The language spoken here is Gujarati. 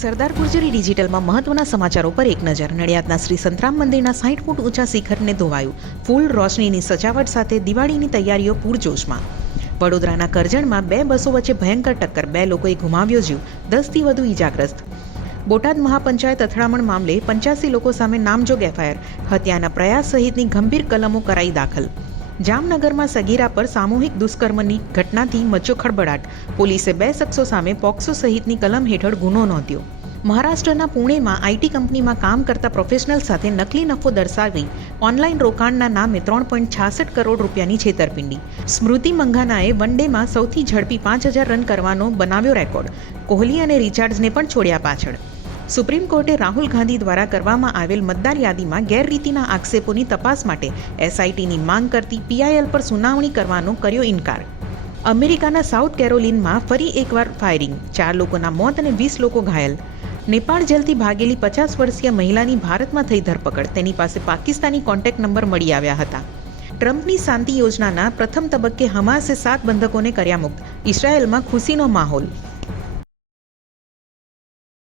સરદાર ગુર્જરી ડિજિટલમાં મહત્વના સમાચારો પર એક નજર. નડિયાદના શ્રી સંતરામ મંદિરના સાઠ ફૂટ ઊંચા શિખરને ધોવાયું. ફૂલ રોશનીની સજાવટ સાથે દિવાળીની તૈયારીઓ પૂરજોશમાં. વડોદરાના કરજણમાં બે બસો વચ્ચે ભયંકર ટક્કર. બે લોકોએ ગુમાવ્યો જીવ. દસથી વધુ ઈજાગ્રસ્ત. બોટાદ મહાપંચાયત અથડામણ મામલે પંચ્યાસી લોકો સામે નામજોગ એફઆઈઆર. હત્યાના પ્રયાસ સહિતની ગંભીર કલમો કરાઈ દાખલ. જામનગરમાં સગીરા પર સામૂહિક દુષ્કર્મની ઘટનાથી મચ્યો ખળબળાટ. પોલીસે બે શખ્સો સામે પોક્સો સહિતની કલમ હેઠળ ગુનો નોંધ્યો. મહારાષ્ટ્રના પુણેમાં આઈટી કંપનીમાં કામ કરતા પ્રોફેશનલ સાથે નકલી નફો દર્શાવી ઓનલાઈન રોકાણના નામે ત્રણ પોઈન્ટ છાસઠ કરોડ રૂપિયાની છેતરપિંડી. સ્મૃતિ મંઘાનાએ વન ડેમાં સૌથી ઝડપી પાંચ હજાર રન કરવાનો બનાવ્યો રેકોર્ડ. કોહલી અને રિચાર્ડ્સને પણ છોડ્યા પાછળ. સુપ્રીમ કોર્ટે રાહુલ ગાંધી દ્વારા કરવામાં આવેલ મતદાર યાદીમાં ગેરરીતિના આક્ષેપોની તપાસ માટે એસઆઈટીની માંગ કરતી પીઆઈએલ પર સુનાવણી કરવાનો કર્યો ઇનકાર. અમેરિકાના સાઉથ કેરોલિનમાં ફરી એકવાર ફાયરિંગ. ચાર લોકોના મોત અને વીસ લોકો ઘાયલ. નેપાળ જેલથી ભાગેલી પચાસ વર્ષીય મહિલાની ભારતમાં થઈ ધરપકડ. તેની પાસે પાકિસ્તાની કોન્ટેક્ટ નંબર મળી આવ્યા હતા. ટ્રમ્પની શાંતિ યોજનાના પ્રથમ તબક્કે હમાસે સાત બંધકોને કર્યા મુક્ત ઇસરાયેલમાં ખુશીનો માહોલ.